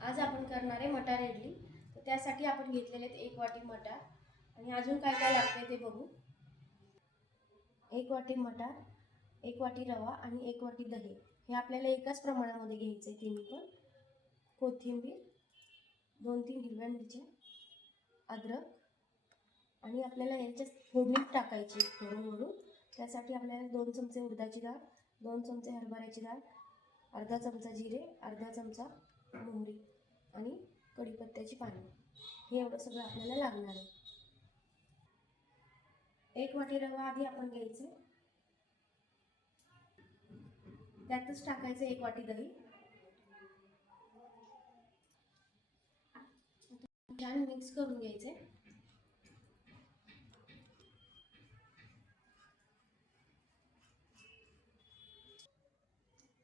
आज आपण करणार आहे मटार इडली. तर त्यासाठी आपण घेतलेले आहेत एक वाटी मटार. आणि अजून काय काय लागते ते बघू. एक वाटी मटार एक वाटी रवा आणि एक वाटी दही. हे आपल्याला एकाच प्रमाणामध्ये घ्यायचं आहे तिन्ही पण. कोथिंबीर दोन तीन हिरव्या मिरच्या अद्रक. आणि आपल्याला याच्यात फोडणीत टाकायची वरून वरून. त्यासाठी आपल्याला दोन चमचे उडदाची डाळ दोन चमचे हरभऱ्याची डाळ अर्धा चमचा जिरे अर्धा चमचा मोहरी आणि कढीपत्त्याची पाने. हे एवढं सगळं आपल्याला लागणार आहे. एक वाटी रवा आधी आपण घ्यायचे. त्यातच टाकायचं एक वाटी दही. छान मिक्स करून घ्यायचे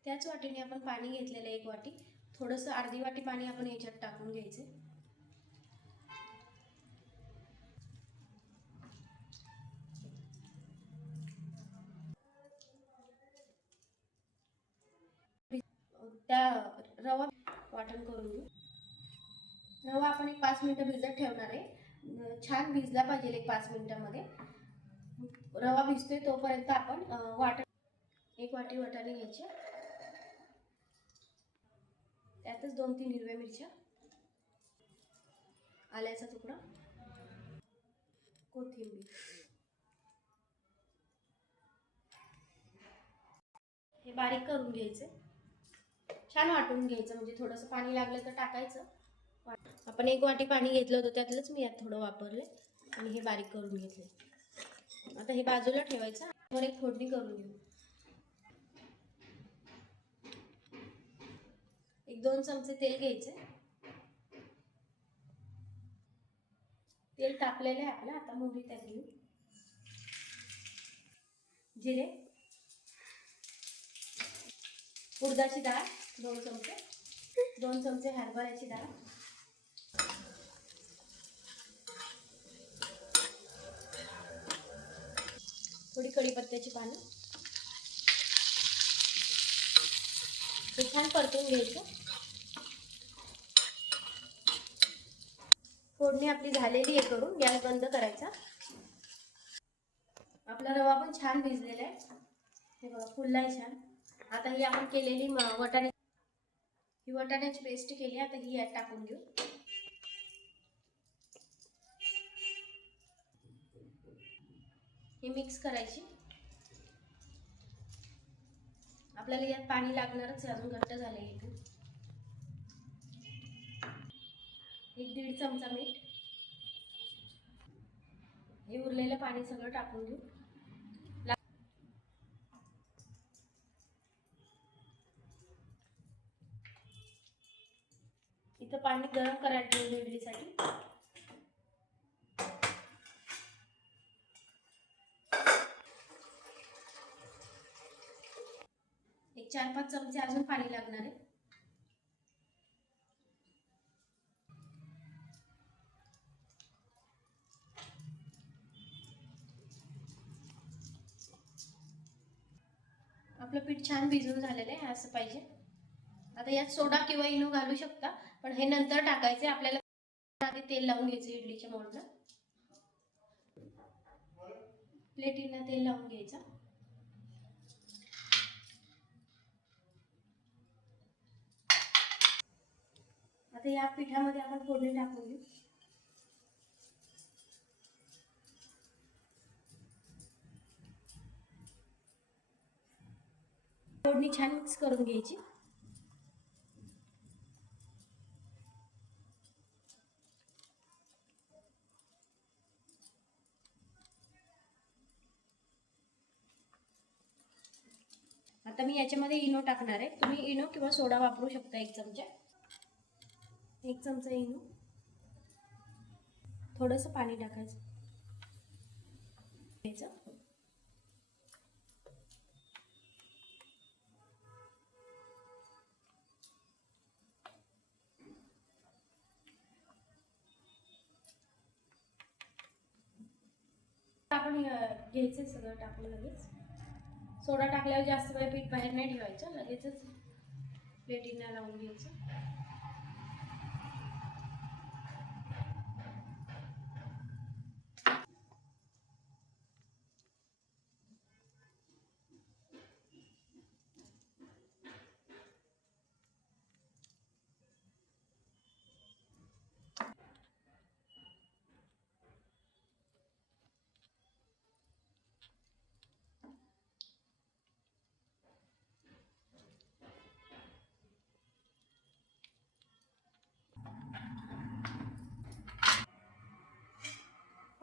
त्याच वाटीने आपण पाणी घेतलेलं एक वाटी. थोडंसं अर्धी वाटी पाणी आपण याच्यात टाकून घ्यायचे. त्या रवा वाटण करून घेऊ. रवा आपण एक पाच मिनटं भिजत ठेवणार आहे. छान भिजला पाहिजे एक पाच मिनिटामध्ये. रवा भिजतोय तोपर्यंत आपण वाटण एक वाटी वाटाणे घ्यायचे. त्यातच दोन तीन हिरव्या मिरच्या. आल्याचा तुकडा. कोथिंबीर. हे बारीक करून घ्यायचे. छान वाटून घ्यायचं म्हणजे थोडंसं पाणी लागलं तर टाकायचं. आपण एक वाटी पाणी घेतलं होतं त्यातलंच मी यात थोडं वापरले आणि हे बारीक करून घेतले. आता हे बाजूला ठेवायचं वर एक फोडणी करून घेऊ. एक दोन चमचे तेल घ्यायचे. तेल टाकलेलं आहे आपलं आता मोहरी त्यात घेऊ. जिरे. उडदाची डाळ दोन चमचे. दोन चमचे हरभऱ्याची डाळ. थोडी कढीपत्त्याची पानं. हे छान परतून घ्यायचं. फोडणी आपली झालेली आहे करून गॅस बंद करायचा. आपला रवा पण छान भिजलेला आहे. हे बघा फुलला आहे छान. आता ही आपण केलेली वटाणे ही वटाण्याची पेस्ट केली आता ही यात टाकून घेऊ. ही मिक्स करायची. आपल्याला यात पाणी लागणारच अजून घट्ट झालेलं इथे एक दीड चमचा मीठ. हे उरलेलं पाणी सगळं टाकून घेऊ. इथं पाणी गरम करायला ठेवलं इडलीसाठी. एक चार पाच चमचे अजून पाणी लागणार आहे. आपलं पीठ छान भिजून झालेलं आहे असं पाहिजे. आता यात सोडा किंवा इनो घालू शकता पण हे नंतर टाकायचे आपल्याला आधी तेल लावून घ्यायचं इडलीच्या मोडला प्लेटीला तेल लावून घ्यायचं. आता या पिठामध्ये आपण फोडणी टाकून घेऊ फोडणी छान मिक्स करून घ्यायची. आता मी याच्यामध्ये इनो टाकणार आहे. तुम्ही इनो किंवा सोडा वापरू शकता एक चमचा. एक चमचा इनो. थोडंसं पाणी टाकायचं. आपण अं, घ्यायचं सगळं टाकून लगेच. सोडा टाकल्यावर जास्त वेळ पीठ बाहेर नाही ठेवायचं लगेचच प्लेटीला लावून घ्यायचं.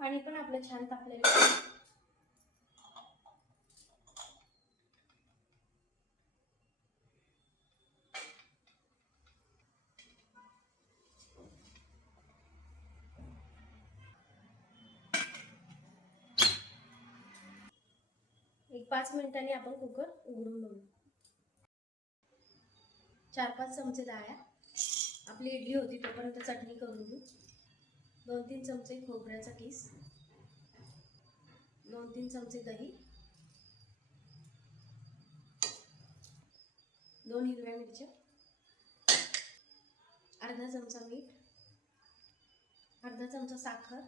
पाणी पण आपलं छान तापलेलं एक पाच मिनिटांनी आपण कुकर उघडून बघू चार पाच चमचे डाळ्या. आपली इडली होती तोपर्यंत चटणी करून घेऊ. दोन तीन चमचे खोबऱ्याचा किस. दोन तीन चमचे दही. दोन हिरव्या मिरच्या. अर्धा चमचा मीठ. अर्धा चमचा साखर.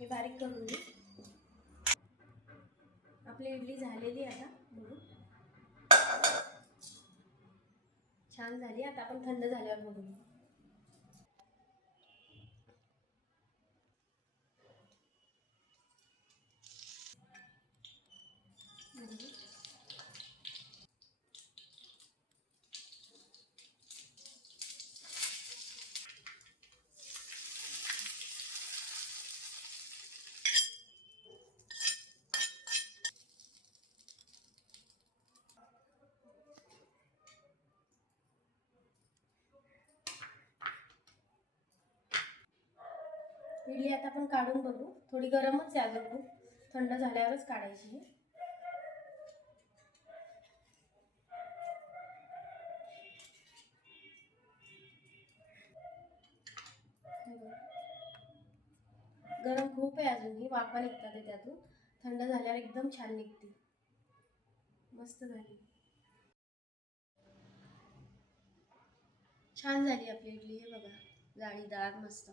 हे बारीक करून घे. आपली इडली झालेली आता बघू. छान झाली आता आपण थंड झाल्यावर बघू. इडली आता आपण काढून बघू. थोडी गरमच आहे बघू थंड झाल्यावरच काढायची गरम खूप आहे अजूनही वाफा निघतात आहे त्यातून. थंड झाल्यावर एकदम छान निघते. मस्त झाली. छान झाली आपली इडली. हे बघा. जाळीदार मस्त.